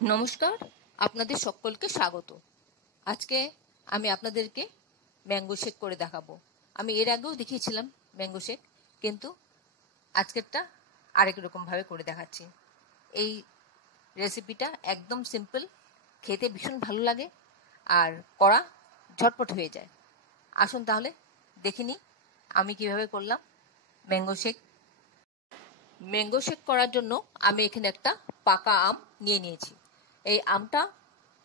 নমস্কার, আপনাদের সকলকে স্বাগত। আজকে আমি আপনাদেরকে ম্যাঙ্গো শেক করে দেখাবো। আমি এর আগেও দেখিয়েছিলাম ম্যাঙ্গো শেক, কিন্তু আজকেরটা আরেক রকম ভাবে করে দেখাচ্ছি। এই রেসিপিটা একদম সিম্পল, খেতে ভীষণ ভালো লাগে আর করা ঝটপট হয়ে যায়। আসুন তাহলে দেখে নিই আমি কিভাবে করলাম ম্যাঙ্গো শেক। ম্যাঙ্গো শেক করার জন্য আমি এখানে একটা পাকা আম নিয়েছি। এই আমটা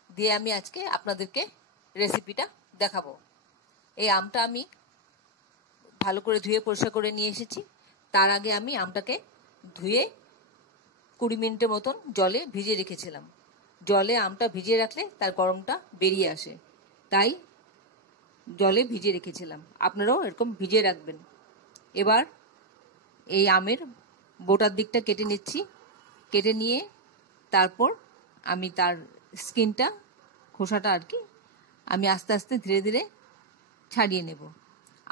দিয়ে আমি আজকে আপনাদেরকে রেসিপিটা দেখাবো। এই আমটা আমি ভালো করে ধুয়ে পরিষ্কার করে নিয়ে এসেছি। তার আগে আমি আমটাকে ধুয়ে 20 মিনিটের মতন জলে ভিজিয়ে রেখেছিলাম। জলে আমটা ভিজিয়ে রাখলে তার গরমটা বেরিয়ে আসে, তাই জলে ভিজিয়ে রেখেছিলাম। আপনারাও এরকম ভিজিয়ে রাখবেন। এবার এই আমের বোটার দিকটা কেটে নিচ্ছি। কেটে নিয়ে তারপর আমি তার স্কিনটা, খোসাটা আর কি, আমি আস্তে আস্তে ধীরে ধীরে ছাড়িয়ে নেব।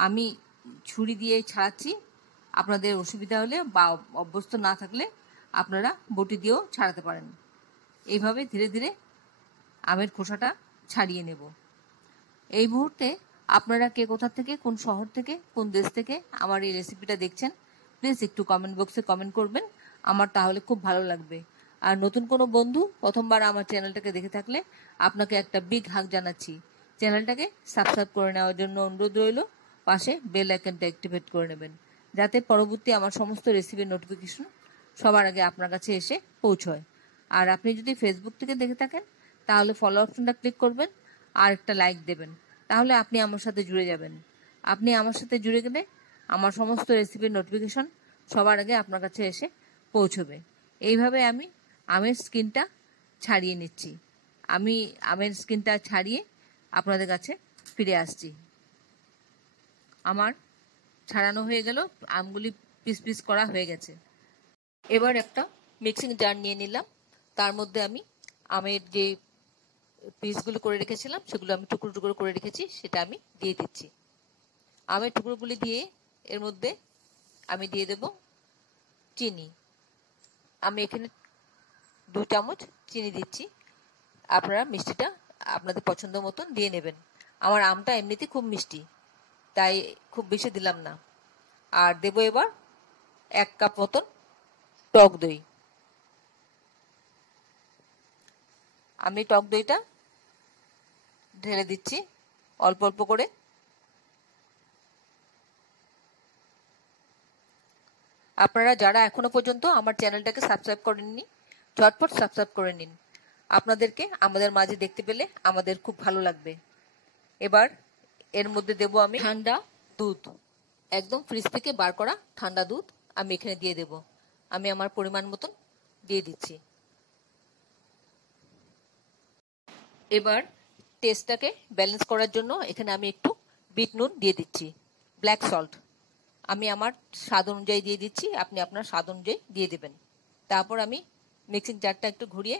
আমি ছুরি দিয়ে ছাড়াচ্ছি। আপনাদের অসুবিধা হলে বা অভ্যস্ত না থাকলে আপনারা বটি দিয়েও ছাড়াতে পারেন। এইভাবে ধীরে ধীরে আমের খোসাটা ছাড়িয়ে নেব। এই মুহূর্তে আপনারা কে কোথা থেকে, কোন শহর থেকে, কোন দেশ থেকে আমার এই রেসিপিটা দেখছেন, প্লিজ একটু কমেন্ট বক্সে কমেন্ট করবেন। আমার তাহলে খুব ভালো লাগবে। আর নতুন কোনো বন্ধু প্রথমবার আমার চ্যানেলটাকে দেখে থাকলে আপনাকে একটা বিগ হাগ জানাচ্ছি। চ্যানেলটাকে সাবস্ক্রাইব করে নেওয়ার জন্য অনুরোধ রইল। পাশে বেল আইকনটা অ্যাক্টিভেট করে নেবেন, যাতে পরবর্তী আমার সমস্ত রেসিপির নোটিফিকেশন সবার আগে আপনার কাছে এসে পৌঁছয়। আর আপনি যদি ফেসবুক থেকে দেখে থাকেন তাহলে ফলো অপশনটা ক্লিক করবেন আর একটা লাইক দেবেন। তাহলে আপনি আমার সাথে জুড়ে যাবেন। আপনি আমার সাথে জুড়ে গেলে আমার সমস্ত রেসিপির নোটিফিকেশন সবার আগে আপনার কাছে এসে পৌঁছবে। এইভাবে আমি আমের স্কিনটা ছাড়িয়ে নিচ্ছি। আমি আমের স্কিনটা ছাড়িয়ে আপনাদের কাছে ফিরে আসছি। আমার ছাড়ানো হয়ে গেল, আমগুলি পিস পিস করা হয়ে গেছে। এবার একটা মিক্সিং জার নিয়ে নিলাম। তার মধ্যে আমি আমের যে পিসগুলো করে রেখেছিলাম, সেগুলো আমি টুকরো টুকরো করে রেখেছি, সেটা আমি দিয়ে দিচ্ছি। আমের টুকরোগুলি দিয়ে এর মধ্যে আমি দিয়ে দেব চিনি। আমি এখানে 2 চামচ চিনি দিচ্ছি। আপনারা মিষ্টিটা আপনাদের পছন্দ মতন দিয়ে নেবেন। আমার আমটা এমনিতে খুব মিষ্টি, তাই খুব বেশি দিলাম না। আর দেব এবার 1 কাপ মতন টক দই। আমি টক দইটা ঢেলে দিচ্ছি অল্প অল্প করে। আপনারা যারা এখনো পর্যন্ত আমার চ্যানেলটাকে সাবস্ক্রাইব করেননি, ঝটপট সাবস্ক্রাইব করে নিন। আপনাদেরকে আমাদের মাঝে দেখতে পেলে আমাদের খুব ভালো লাগবে। এবার এর মধ্যে দেব আমি ঠান্ডা দুধ, একদম ফ্রিজ থেকে বার করা ঠান্ডা দুধ আমি এখানে দিয়ে দেব। আমি আমার পরিমাণ মতন দিয়ে দিচ্ছি। এবার টেস্টটাকে ব্যালেন্স করার জন্য এখানে আমি একটু বিট নুন দিয়ে দিচ্ছি, ব্ল্যাক সল্ট। আমি আমার স্বাদ অনুযায়ী দিয়ে দিচ্ছি, আপনি আপনার স্বাদ অনুযায়ী দিয়ে দেবেন। তারপর আমি মিক্সিং জারটা একটু ঘুরিয়ে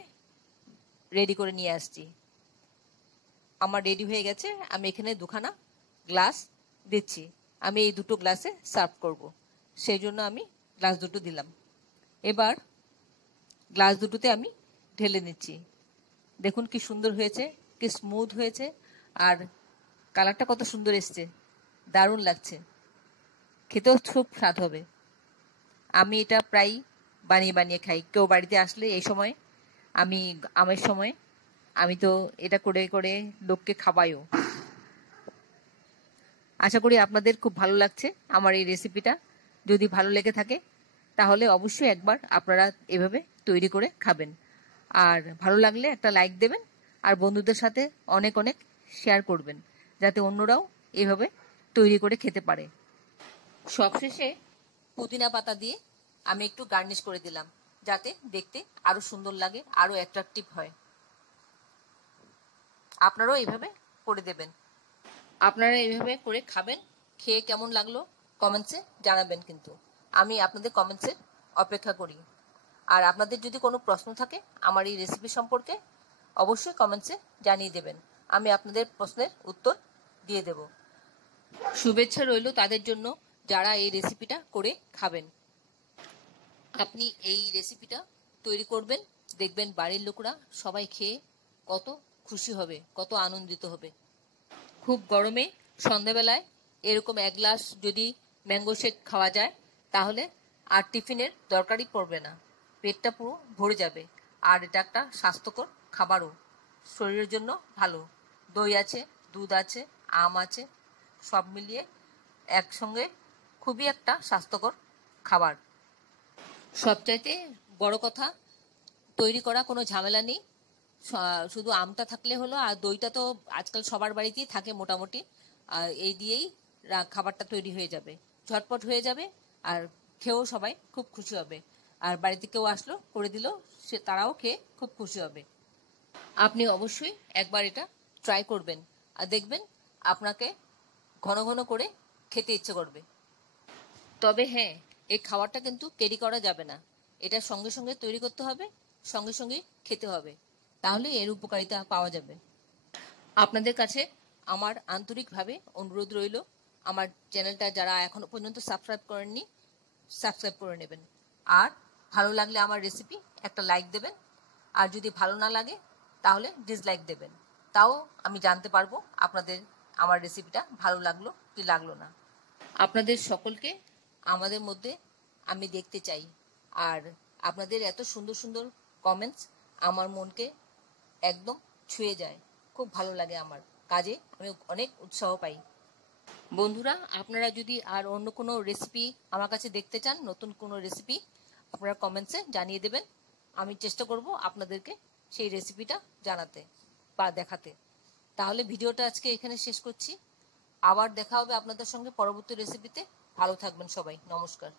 রেডি করে নিয়ে আসছি। আমার রেডি হয়ে গেছে। আমি এখানে 2খানা গ্লাস দিচ্ছি। আমি এই 2টো গ্লাসে সার্ভ করব, সেই জন্য আমি গ্লাস 2টো দিলাম। এবার গ্লাস 2টোতে আমি ঢেলে নিচ্ছি। দেখুন কি সুন্দর হয়েছে, কি স্মুথ হয়েছে, আর কালারটা কত সুন্দর এসছে, দারুণ লাগছে। খেতেও খুব স্বাদ হবে। আমি এটা প্রায় বানিয়ে বানিয়ে খাই। কেউ বাড়িতে আসলে এই সময়, আমি আমের সময় আমি তো এটা করে করে লোককে খাওয়াইও। আশা করি আপনাদের খুব ভালো লাগছে আমার এই রেসিপিটা। যদি ভালো লেগে থাকে তাহলে অবশ্যই একবার আপনারা এভাবে তৈরি করে খাবেন। আর ভালো লাগলে একটা লাইক দেবেন, আর বন্ধুদের সাথে অনেক অনেক শেয়ার করবেন, যাতে অন্যরাও এভাবে তৈরি করে খেতে পারে। সবশেষে পুদিনা পাতা দিয়ে আমি একটু গার্নিশ করে দিলাম, যাতে দেখতে আরো সুন্দর লাগে, আরো অ্যাট্রাকটিভ হয়। আপনারাও এইভাবে করে দেবেন। আপনারা এইভাবে করে খাবেন। খেয়ে কেমন লাগলো কমেন্টসে জানাবেন, কিন্তু আমি আপনাদের কমেন্টসের অপেক্ষা করি। আর আপনাদের যদি কোনো প্রশ্ন থাকে আমার এই রেসিপি সম্পর্কে, অবশ্যই কমেন্টসে জানিয়ে দেবেন। আমি আপনাদের প্রশ্নের উত্তর দিয়ে দেব। শুভেচ্ছা রইল তাদের জন্য যারা এই রেসিপিটা করে খাবেন। আপনি এই রেসিপিটা তৈরি করবেন দেখবেন বাড়ির লোকরা সবাই খেয়ে কত খুশি হবে, কত আনন্দিত হবে। খুব গরমে সন্ধ্যাবেলায় এরকম এক গ্লাস যদি ম্যাঙ্গো শেক খাওয়া যায় তাহলে আর টিফিনের দরকারই পড়বে না, পেটটা পুরো ভরে যাবে। আর এটা একটা স্বাস্থ্যকর খাবারও, শরীরের জন্য ভালো। দই আছে, দুধ আছে, আম আছে, সব মিলিয়ে একসঙ্গে খুবই একটা স্বাস্থ্যকর খাবার। সবচাইতে বড় কথা, তৈরি করা কোনো ঝামেলা নেই, শুধু আমটা থাকলে হলো। আর দইটা তো আজকাল সবার বাড়িতেই থাকে মোটামুটি, এই দিয়েই খাবারটা তৈরি হয়ে যাবে, ঝটপট হয়ে যাবে। আর খেয়েও সবাই খুব খুশি হবে। আর বাড়িতে কেউ আসলো করে দিল, তারাও খেয়ে খুব খুশি হবে। আপনি অবশ্যই একবার এটা ট্রাই করবেন আর দেখবেন আপনাকে ঘন ঘন করে খেতে ইচ্ছে করবে। তবে হ্যাঁ, এই খাবারটা কিন্তু ক্যারি করা যাবে না, এটা সঙ্গে সঙ্গে তৈরি করতে হবে, সঙ্গে সঙ্গে খেতে হবে, তাহলে এর উপকারিতা পাওয়া যাবে। আপনাদের কাছে আমার আন্তরিকভাবে অনুরোধ রইল, আমার চ্যানেলটা যারা এখনো পর্যন্ত সাবস্ক্রাইব করেননি, সাবস্ক্রাইব করে নেবেন। আর ভালো লাগলে আমার রেসিপি একটা লাইক দেবেন, আর যদি ভালো না লাগে তাহলে ডিসলাইক দেবেন, তাও আমি জানতে পারবো আপনাদের আমার রেসিপিটা ভালো লাগলো কি লাগলো না। আপনাদের সকলকে আমাদের মধ্যে আমি দেখতে চাই। আর আপনাদের এত সুন্দর সুন্দর কমেন্টস আমার মনকে একদম ছুঁয়ে যায়, খুব ভালো লাগে, আমার কাজে আমি অনেক উৎসাহ পাই। বন্ধুরা, আপনারা যদি আর অন্য কোনো রেসিপি আমার কাছে দেখতে চান, নতুন কোনো রেসিপি, আপনারা কমেন্টসে জানিয়ে দেবেন। আমি চেষ্টা করব আপনাদেরকে সেই রেসিপিটা জানাতে বা দেখাতে। তাহলে ভিডিওটা আজকে এখানে শেষ করছি, আবার দেখা হবে আপনাদের সঙ্গে পরবর্তী রেসিপিতে। ভালো থাকবেন সবাই, নমস্কার।